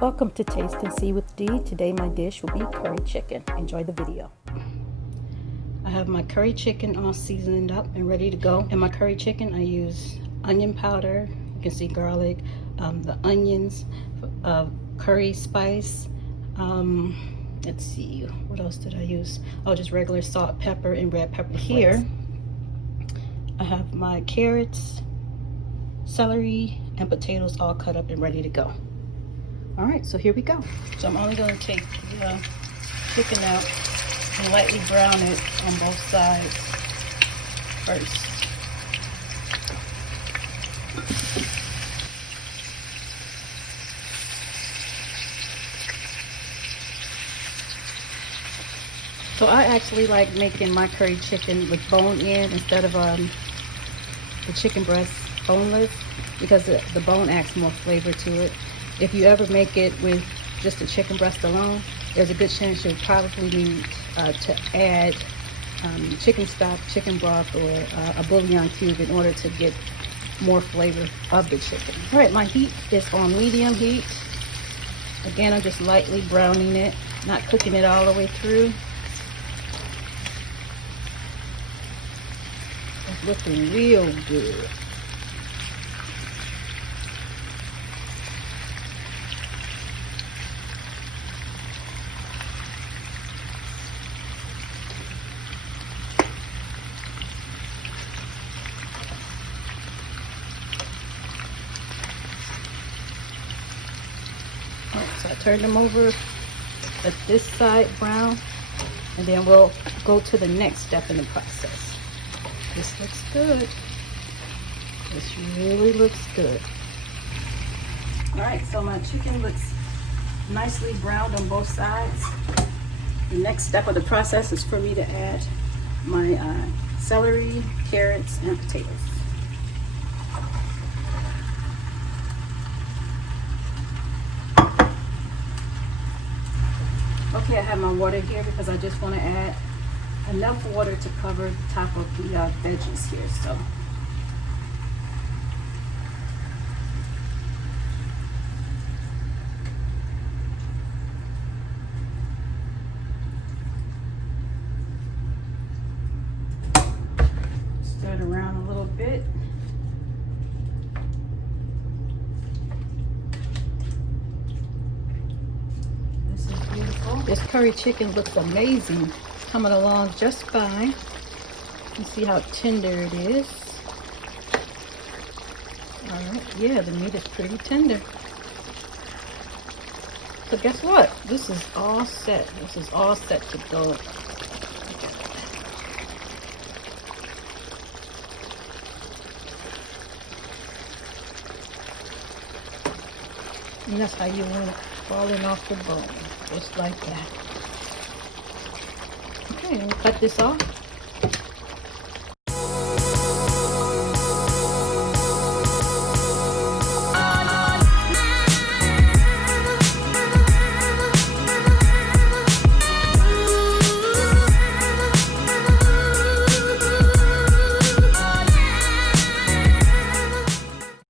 Welcome to Taste and See with D. Today my dish will be curry chicken. Enjoy the video. I have my curry chicken all seasoned up and ready to go. In my curry chicken I use onion powder, you can see garlic, the onions, curry spice, let's see, what else did I use? Oh, just regular salt, pepper, and red pepper flakes. Here I have my carrots, celery, and potatoes all cut up and ready to go. All right, so here we go. So I'm only going to take the chicken out and lightly brown it on both sides first. So I actually like making my curry chicken with bone in instead of the chicken breast boneless, because the bone adds more flavor to it. If you ever make it with just the chicken breast alone, there's a good chance you'll probably need to add chicken stock, chicken broth, or a bouillon cube in order to get more flavor of the chicken. All right, my heat is on medium heat. Again, I'm just lightly browning it, not cooking it all the way through. It's looking real good. So I turn them over, let this side brown, and then we'll go to the next step in the process. This looks good. This really looks good. All right, so my chicken looks nicely browned on both sides. The next step of the process is for me to add my celery, carrots, and potatoes. Okay, I have my water here because I just want to add enough water to cover the top of the veggies here. So stir it around a little bit. This curry chicken looks amazing, coming along just fine. You see how tender it is. All right, yeah, the meat is pretty tender. So guess what? This is all set. This is all set to go. And that's how you want it falling off the bone. Just like that. Okay, we'll cut this off.